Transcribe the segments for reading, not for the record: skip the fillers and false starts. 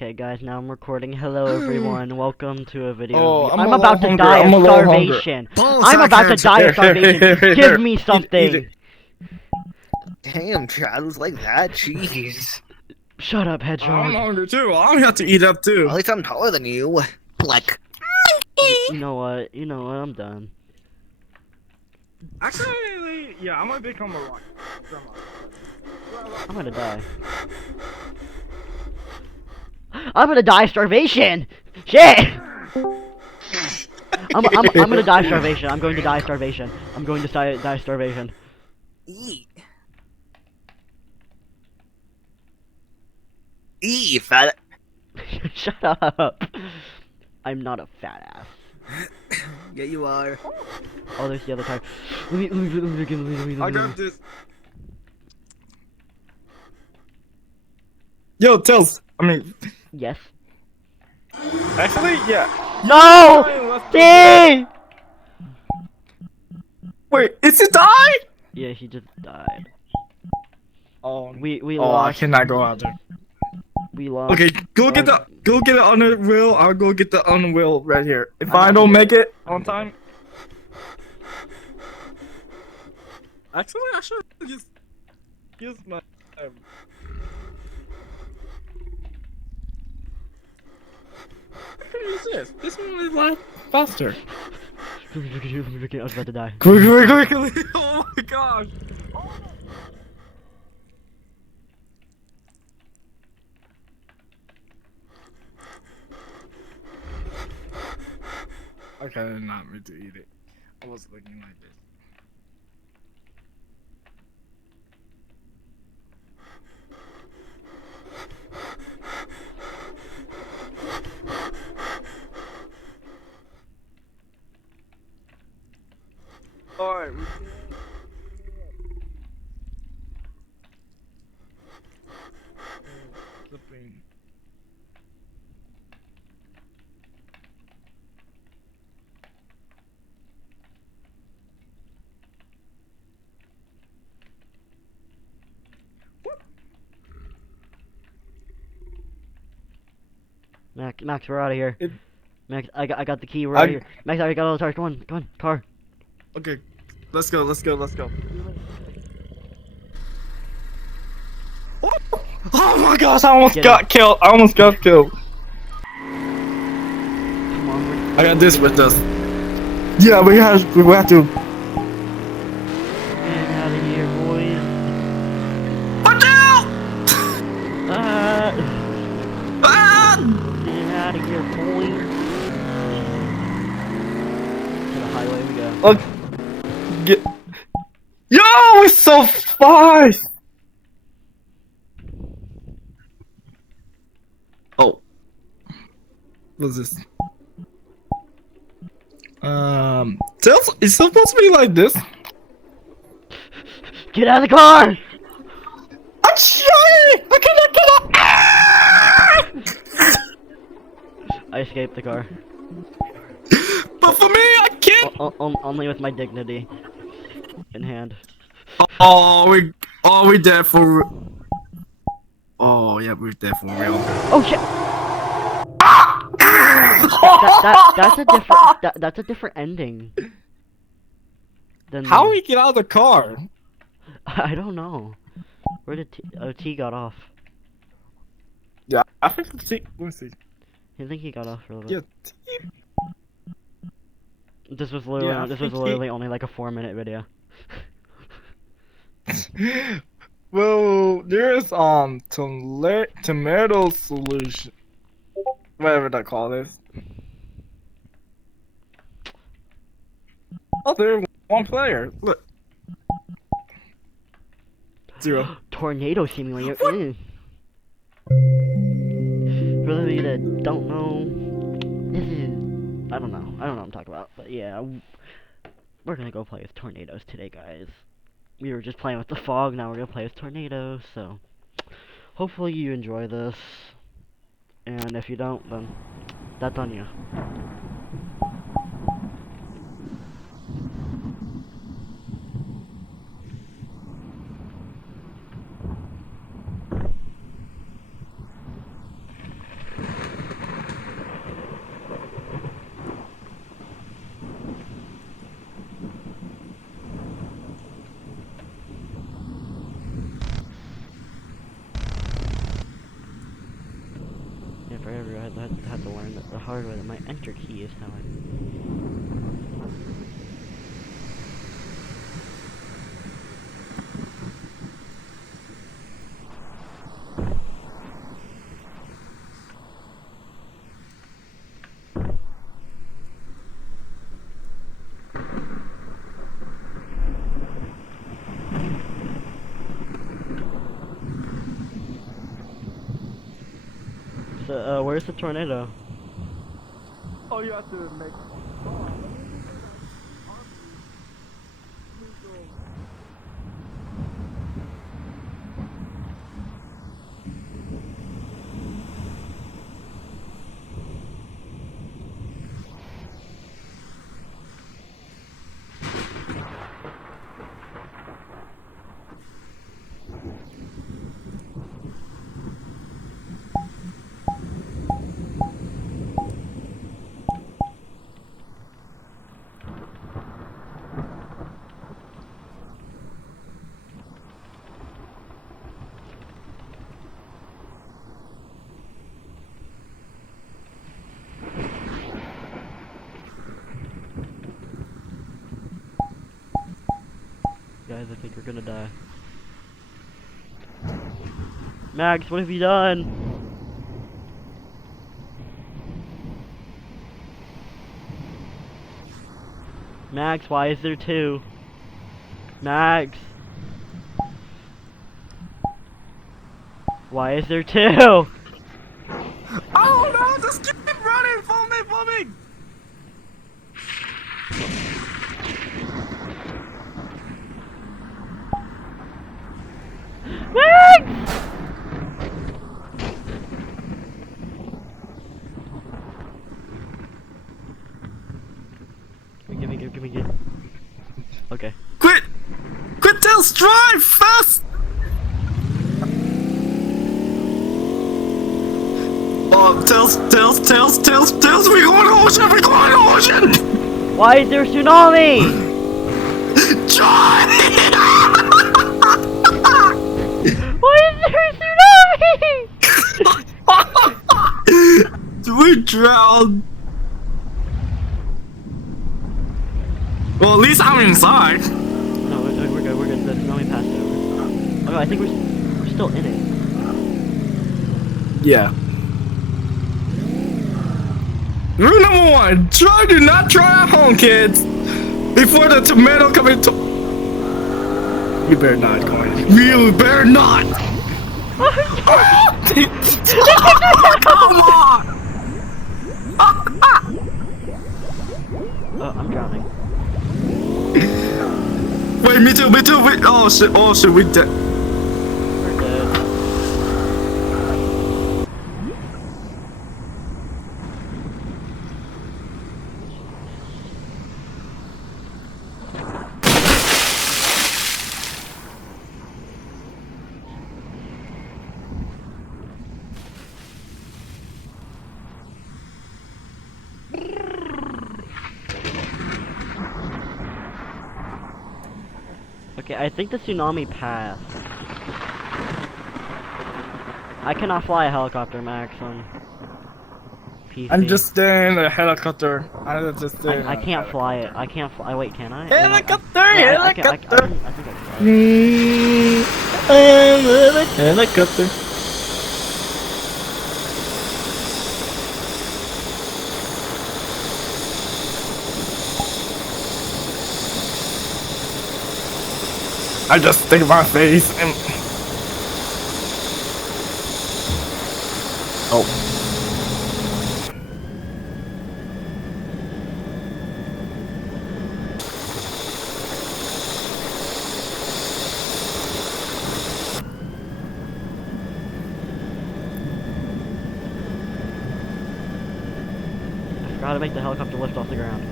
Okay, guys, now I'm recording. Hello, everyone. Welcome to a video. Oh, I'm I'm a little about to hungry. die I'm of a little hungry. starvation. Bones, I'm I about to can't. die of starvation. Give me Eat something. it. Damn, Travis, like that? Jeez. Shut up, I'm Hedgehog. hungry too. I have to eat up too. At least I'm taller than you. Like, You know what? You know what? I'm done. Actually, yeah, I'm gonna become a rock. I'm gonna die. I'm gonna die of starvation. Shit. I'm gonna die of starvation. I'm going to die of starvation. I'm going to die of starvation. eat. Eat, fat. Shut up. I'm not a fat ass. Yeah, you are. Oh, there's the other time. Let me. I got this. Yo, Tails. Yes. Actually, yeah. No! D! Wait, is it die? Yeah, he just died. Oh, We I lost. cannot go out there. We lost. Okay, go get the honor wheel. I'll go get the honor wheel right here. If I I can don't do make it. it on time. Actually, I should just use my. I could use this. This one is like faster. I was about to die. Quickly! Oh my gosh! Okay, I did not mean to eat it. I was looking like this. Alright, flipping. Max, we're out of here. It- Max, I got the key. We're out of here. Max, I got all the tires. Come on, car. Okay, let's go. Oh my gosh, I almost Get got killed. Come on, I got this with us. Yeah, we have to. get out of here, boys. Watch out! Ah! Get out of here, boys. To the highway we go. Oh, get. Yo, it's so fast! Oh. What's this? It's supposed to be like this. Get out of the car! I'm trying! I cannot get up! Ah! I escaped the car. But for me, I can't! Only with my dignity in hand. Oh, we dead for. Oh, yeah, we're dead for real. Oh shit! That's a different ending. Than How we get out of the car? I don't know. Where did T got off? Yeah, I think let me see. I think he got off for a little bit. Yeah, This was literally Yeah, I this was think literally only like a 4-minute video. well, there's tomato solution, whatever they call this. Oh, there's one player. Look, 0. Tornado simulator. For those of you that don't know, this is I don't know what I'm talking about, but yeah, we're gonna go play with tornadoes today, guys. We were just playing with the fog, now we're gonna play with tornadoes, so hopefully you enjoy this, and if you don't, then that's on you. forever. I had to learn the hard way that my enter key is how I... So, where's the tornado? Oh, you have to make. Guys, I think we're gonna die. Max, what have you done? Max, why is there two? Max! Why is there two? Oh no! Just keep running! Follow me! Max! Give me. Okay. Quit! Quit, Tails! Drive fast! Oh, Tails! We're going ocean! Why is there a tsunami? Drive! Why is there a tsunami? We drowned. Well, at least I'm inside. No, we're good. The tsunami passed over. Oh no, I think we're still in it. Yeah. Rule number 1: do not try at home, kids. Before the tomato comes into. You better not, Coin. You better not. Come on. Oh, I'm drowning. Wait, me too. Wait. Oh shit, we dead. We're dead. Okay, I think the tsunami passed. I cannot fly a helicopter, Max, on PC. I'm just staying in a helicopter. I can't fly it. I can't fly. Wait, can I? Helicopter, I think I can fly it. Helicopter. I just stick my face and. Oh. I forgot to make the helicopter lift off the ground.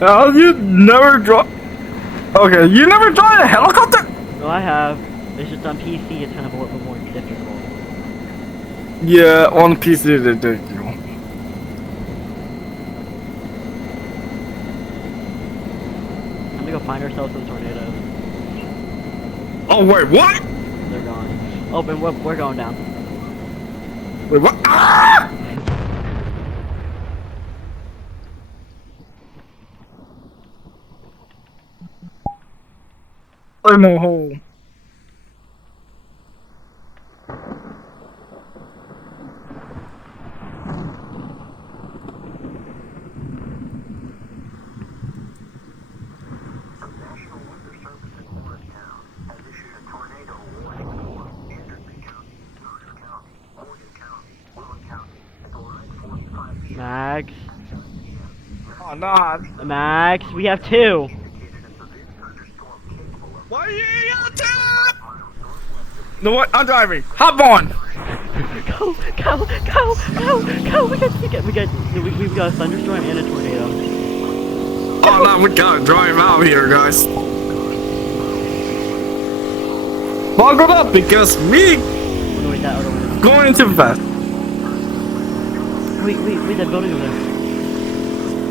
How you never draw? Okay, you never drive a helicopter? No, I have. It's just on PC, it's kind of a little bit more difficult. Yeah, on PC they do. I'm gonna go find ourselves some tornadoes. Oh wait, what? They're gone. Oh, but we're going down. Wait, what? Ah! I'm a hole. Max. Oh, no. Max, we have two. Why are you out there? You know what? I'm driving. Hop on. Go, go, go, go, go. We've got a thunderstorm and a tornado. Oh no, we gotta drive out here, guys. Buckle up because we Oh, no, wait, that other one. going too fast. Wait, that building over there.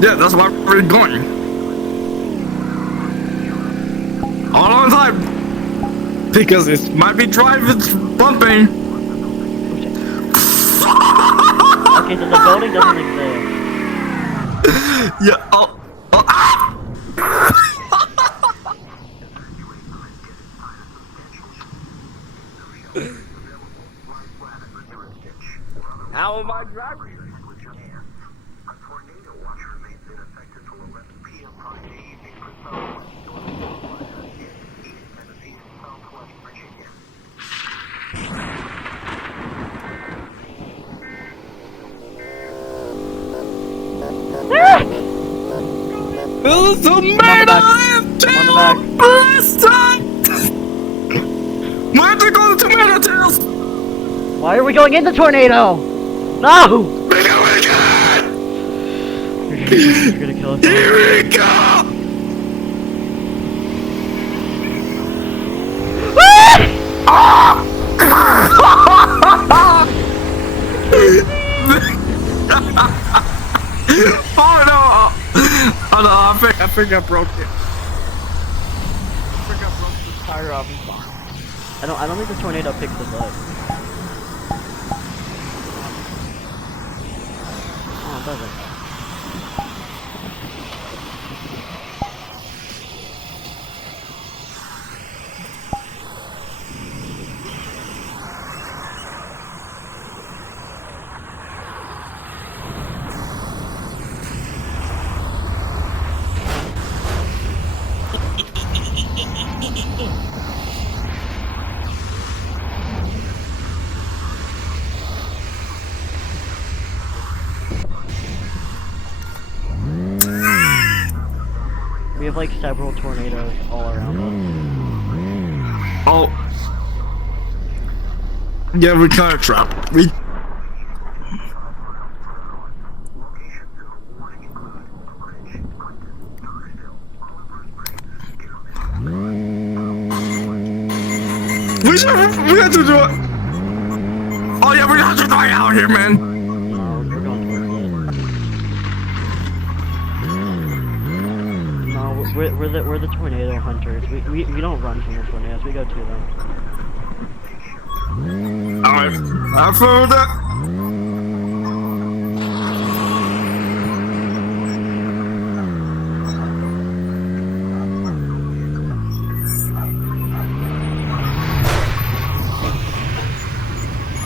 Yeah, that's why we're going. All on time. Because it might be driving, bumping. Okay, so the building doesn't exist. Yeah, oh, ah! How am I driving? This is tomato and tail blast! Where'd you go, the tomato tails? Why are we going in the tornado? No! You're gonna kill us. Here we go! Oh no! Oh no, I think I broke it. I think I broke the tire off. I don't think the tornado picks us up. Oh, it doesn't. We have like several tornadoes all around us. Oh. Yeah, we're kind of trapped. We. We have to do it. Oh yeah, we have to die out here, man. No, we're going towards it. No, we're the tornado hunters. We don't run from the tornadoes. We go to them. Alright, I found that.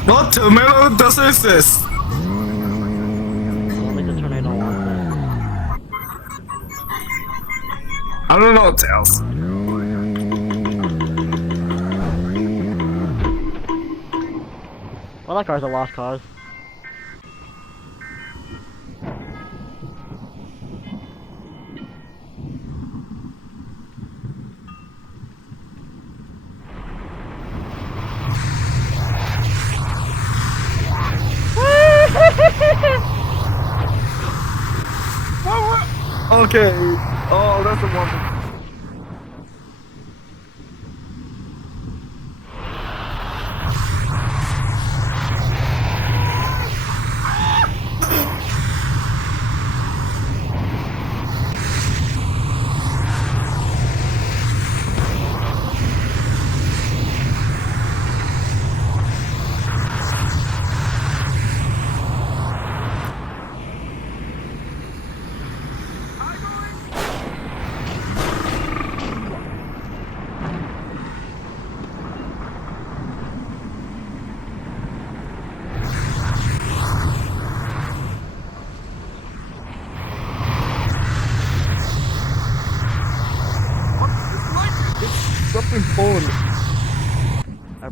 What tomato does this? I don't think the tornado wants it. I don't know, Tails. Well, that car's a lost cause. Okay. Oh, that's a woman.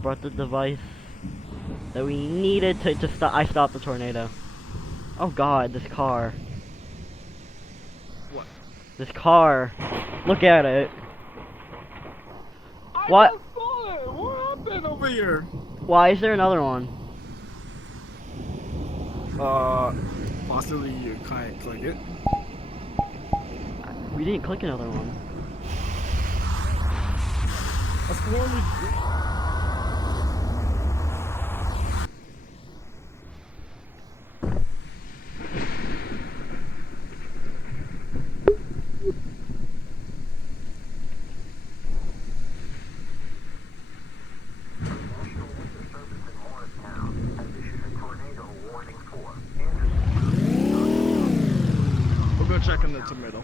brought the device that we needed to stop. I stopped the tornado. Oh God, this car. What? This car. Look at it. What? I just saw it. What happened over here? Why is there another one? Possibly you can't click it. We didn't click another one. That's the one we. We'll go check in the tomato.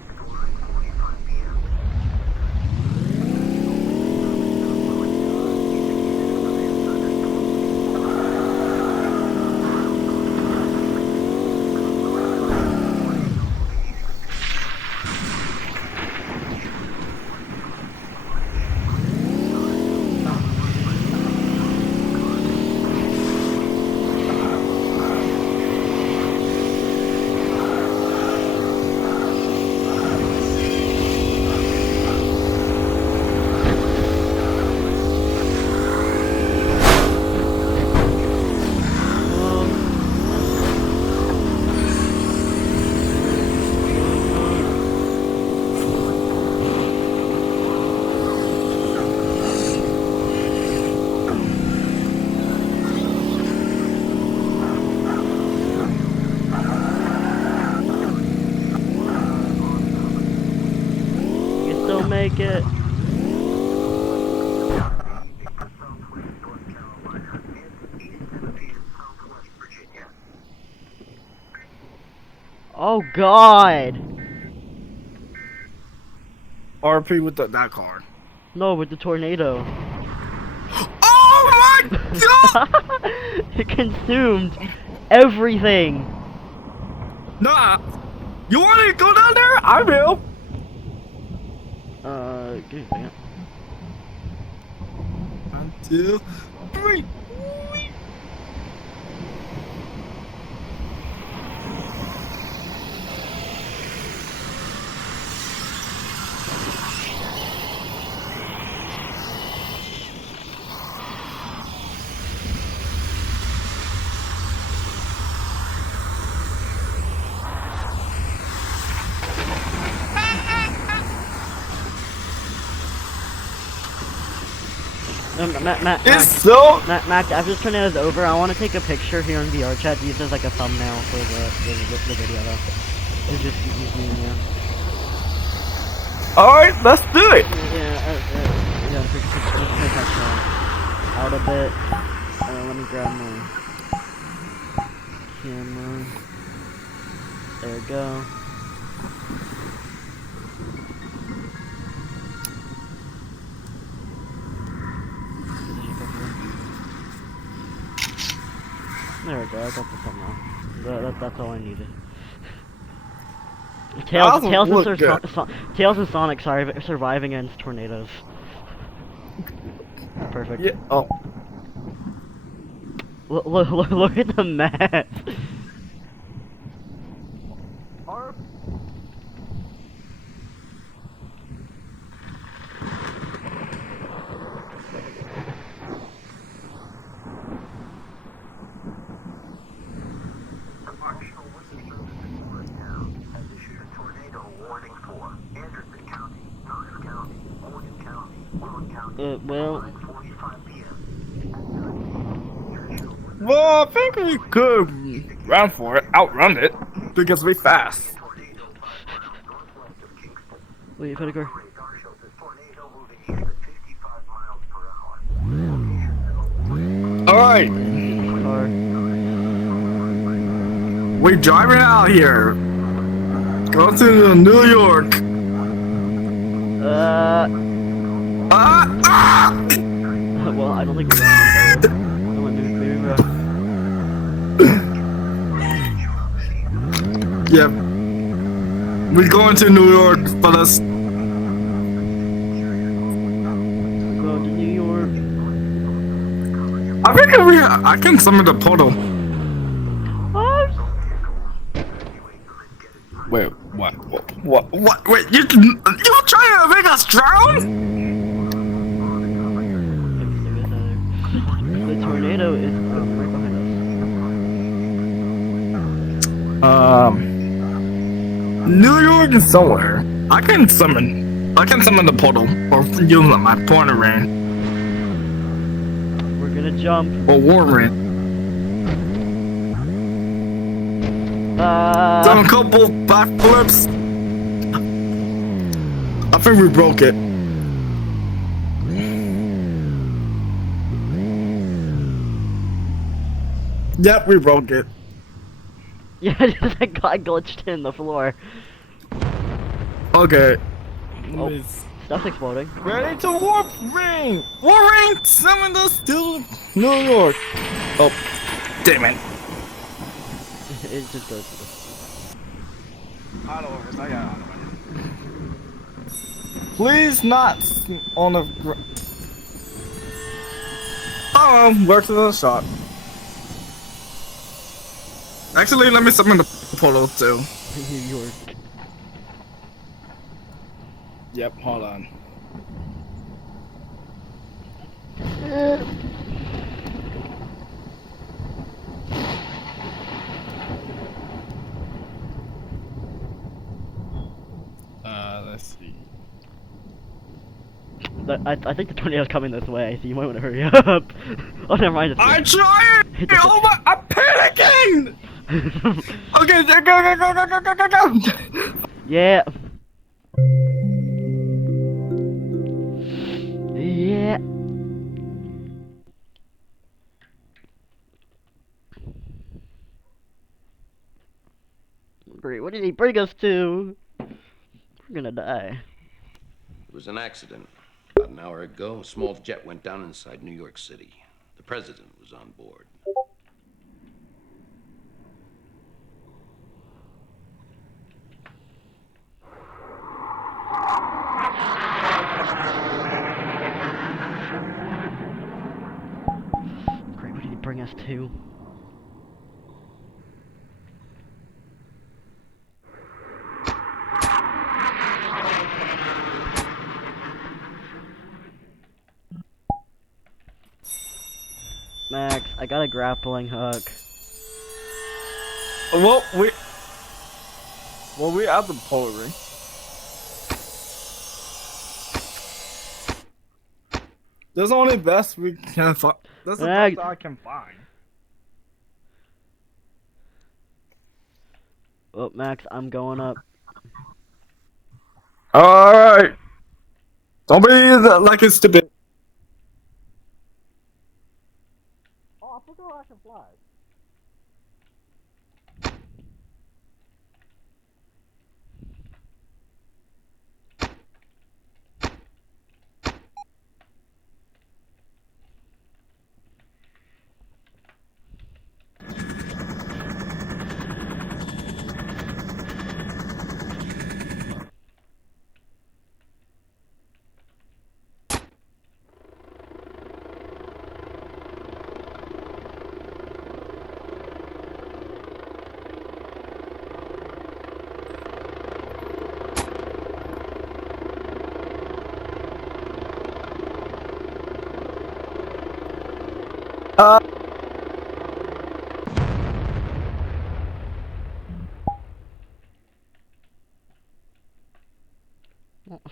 You still make it. Oh God! RP with that car. No, with the tornado. Oh my God! It consumed everything. Nah. You want to go down there? I will. Give me a second. 1, 2, 3. Matt, It's so. Mac, after this tornado's over, I want to take a picture here in VR chat to use as like a thumbnail for the video though. It's just me and you. Alright, let's do it. Yeah, take that out a bit. Let me grab my camera. There we go. There we go, I got the thumbnail. That's all I needed. Tails and Sonic surviving against tornadoes. Perfect. Yeah. Oh. Look at the map. Well, Well, I think we could run for it, outrun it, because we fast. wait, put a car. Alright, Car. we driving out here. Go to New York. Well, I don't think we're going to Come on, dude, maybe Yep. We're going to New York, fellas. Going to New York. I can summon the portal. Oh, Wait, what? What? Wait, you trying to make us drown? I'm serious, Heather. The tornado is right behind New York is somewhere. I can summon the portal or use my pointer ring us. We're gonna jump. or war ring. Done a couple backflips. I think we broke it. Yep, we broke it. Yeah, just I got glitched in the floor. Okay. Oh, stuff's exploding. Ready to warp ring! War ring! Summon us to New York! Oh, damn it. It just goes to I got Please not on the Oh, works with a shot. Actually, let me summon the portal too. New York. Yep, hold on. Let's see. I think the tornado's coming this way, so you might want to hurry up. Oh, never mind. I'm trying! Oh my, I'm panicking! Okay, go! Yeah. Yeah. Great. What did he bring us to? We're gonna die. It was an accident. About an hour ago, a small jet went down inside New York City. The president was on board. Great. What did he bring us to? Max, I got a grappling hook. Well, we at the portal ring. There's only best we can find. That's the Max. best I can find. Oh, Max, I'm going up. Alright. Don't be like it's stupid. Oh, I forgot I can fly.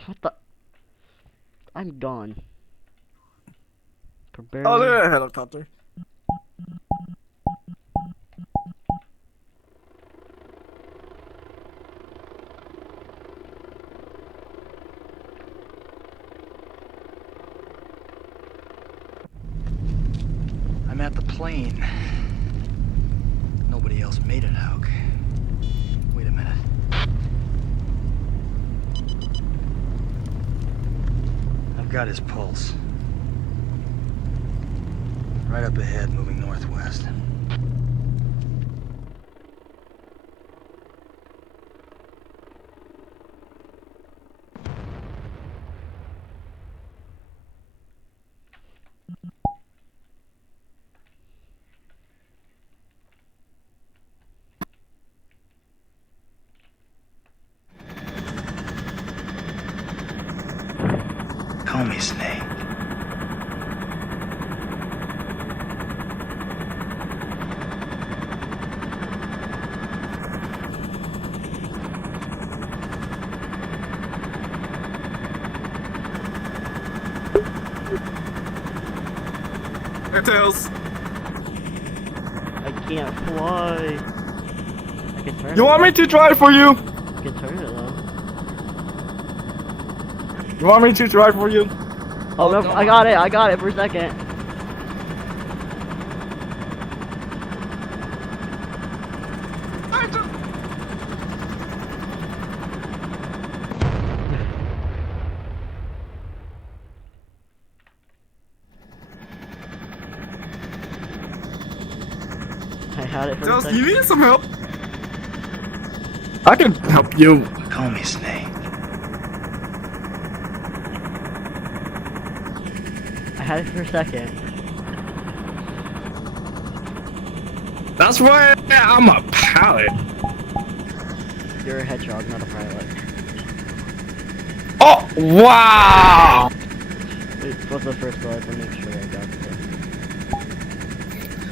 What the? I'm gone. Prepare. Oh, there's a helicopter. I'm at the plane. Nobody else made it, Hauk. Wait a minute. I've got his pulse. Right up ahead, moving northwest. me Snake. Hey, Tails. I can't fly. I can turn You it. want me to drive for you? I can turn it though. You want me to drive for you? Oh no, I got it for a second. I had it for a Tails, second. you need some help? I can help you. Call me Snake. I had it for a second. That's why I'm a pilot. You're a hedgehog, not a pilot. Oh, wow! Wait, what's the first slide to make sure I got this?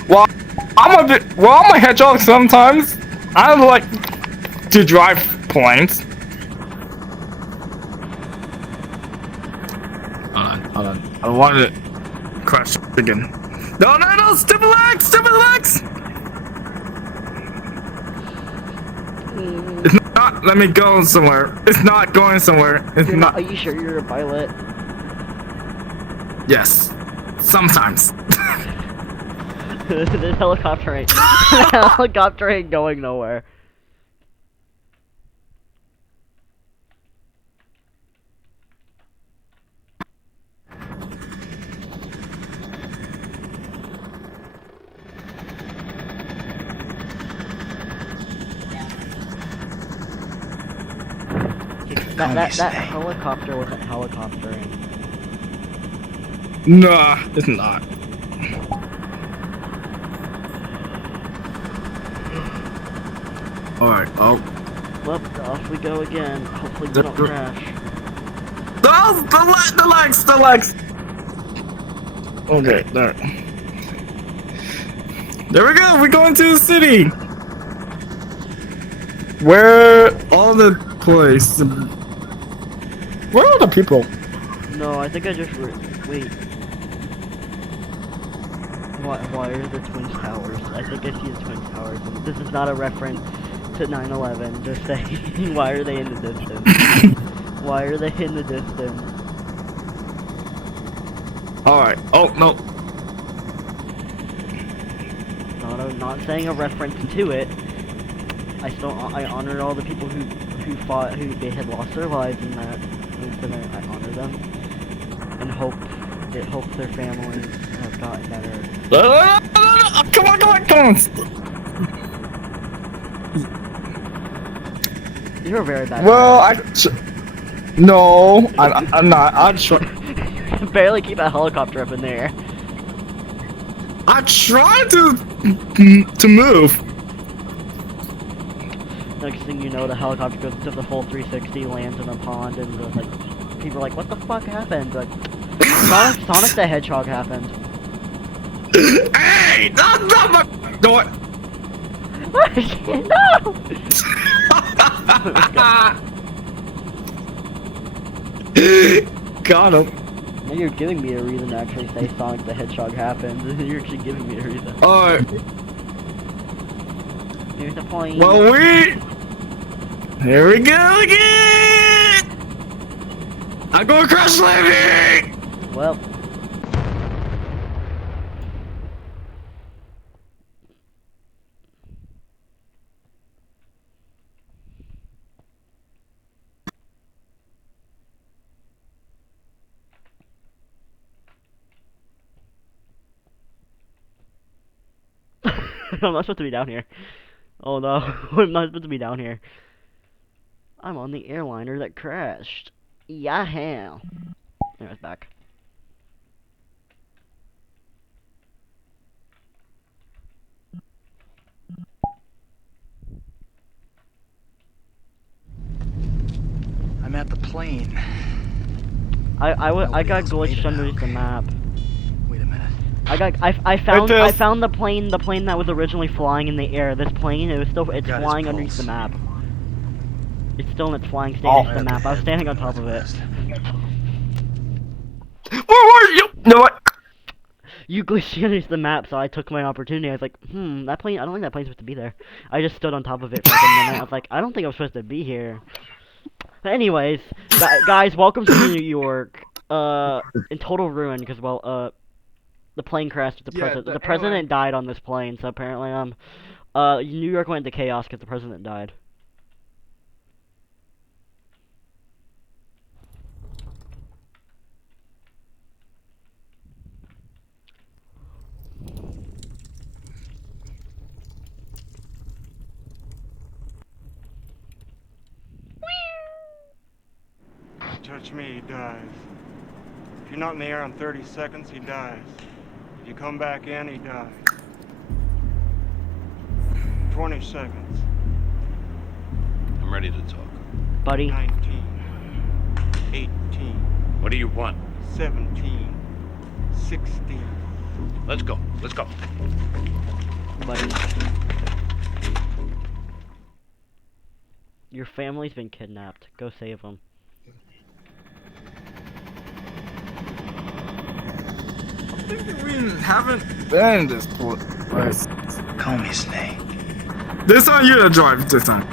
Well, I'm a hedgehog sometimes. I like to drive planes. Hold on. I don't want it to crash again. No, stupid legs! It's not, let me go somewhere. It's not going somewhere. It's Are not. you sure you're a pilot? Yes. Sometimes. This helicopter ain't. The helicopter ain't going nowhere. That helicopter wasn't helicoptering. Nah, it's not. Alright, oh. Well, off we go again. Hopefully we don't crash. The legs! Okay, there. There we go, we're going to the city! Where all the place? Where are the people? No, I think I just wait. Why are the Twin Towers? I think I see the Twin Towers. And this is not a reference to 9/11. Just saying, why are they in the distance? Why are they in the distance? Alright, oh no. Not saying a reference to it. I honor all the people who fought, who they had lost their lives in that incident. I honor them and hope their families have gotten better. Come on! You're a very bad. Well, no, I'm not. I'm trying. You can barely keep a helicopter up in the air. I'm trying to move. Next thing you know, the helicopter goes to the full 360, lands in a pond, and people are like, "What the fuck happened?" Like, Sonic the Hedgehog happened. Hey, not my door. No! Got him. Now you're giving me a reason to actually say Sonic the Hedgehog happened. You're actually giving me a reason. Alright. Here's the point. Well, here we go again. I'm going crash landing. Well. I'm not supposed to be down here. Oh no, I'm not supposed to be down here. I'm on the airliner that crashed. Yeah. There, it's back. I'm at the plane. I Nobody got else made glitched it, underneath the Hawk. map. Wait a minute. I found It I is- found the plane that was originally flying in the air. This plane it's Got his flying underneath the pulse. map. It's still in its flying stage Oh. underneath the map. I was standing on top of it. Northwest. Where were you? You know what? You glitched underneath the map, so I took my opportunity. I was like, that plane. I don't think that plane's supposed to be there. I just stood on top of it for like a minute. I was like, I don't think I'm supposed to be here. But anyways, guys, welcome to New York. In total ruin because the plane crashed with the Yeah, president. the The president airline- died on this plane, so apparently New York went into chaos because the president died. Touch me, he dies. If you're not in the air in 30 seconds, he dies. If you come back in, he dies. 20 seconds. I'm ready to talk. Buddy, 19. 18. What do you want? 17. 16. Let's go. Let's go. buddy. Your family's been kidnapped. Go save them. We haven't been in this place. Call me Snake. This time you to drive this time.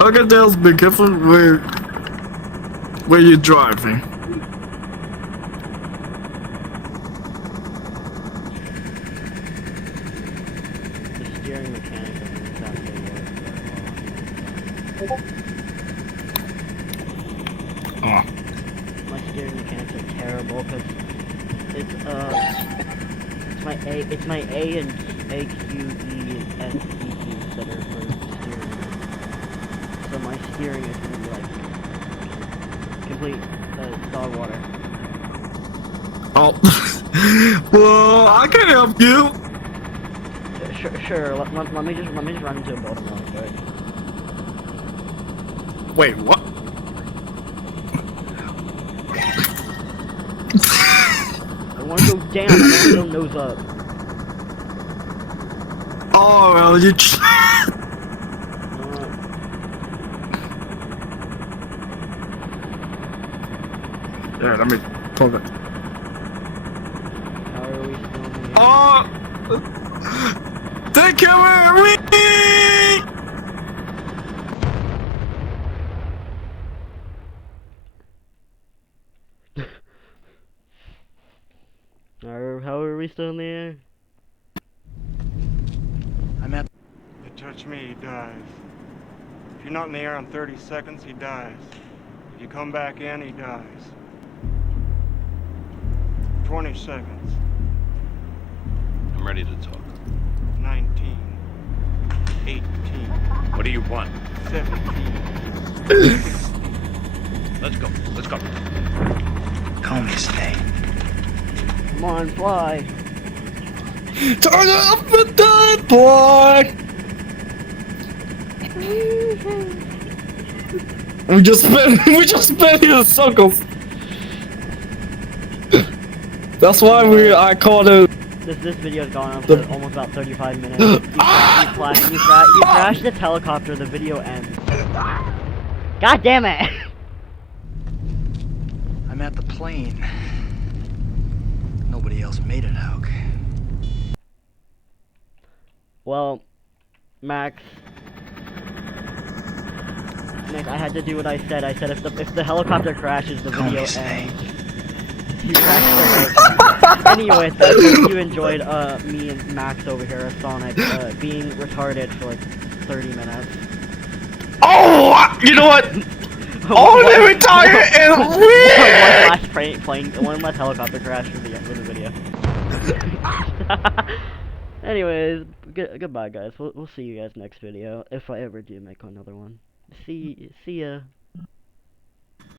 Okay, Dales, be careful where you're driving. The steering mechanic doesn't exactly work very well. Oh. My steering mechanics are terrible because it's my A and A, Q, E, and S, C keys that are for steering. So my steering is gonna be like complete dog water. Oh. Well, I can help you. Sure. Let me just run into a building real quick. Wait, what? I want to go down. I want to go nose up. Oh, well, you. Yeah, let me pull it. How are we still in the Oh! Take care of me! How are we still in the air? I'm at You touch me, he dies. If you're not in the air in 30 seconds, he dies. If you come back in, he dies. 20 seconds. I'm ready to talk. 19. 18. What do you want? 17. Let's go. Let's go. Call me Snake. Come on, fly. Turn up the dead boy! We just spin in circles. That's why I called it. This video's gone on for almost about 35 minutes. You crashed this helicopter, the video ends. God damn it! I'm at the plane. Nobody else made it, Hawk. Well, Max, I had to do what I said. I said if the helicopter crashes, the Call video me Snake. ends. You crashed the helicopter. Anyways, I hope you enjoyed me and Max over here as Sonic being retarded for like 30 minutes. Oh, you know what? Only retire and one less helicopter crash for the video. Anyways, goodbye guys. We'll see you guys next video if I ever do make another one. See ya.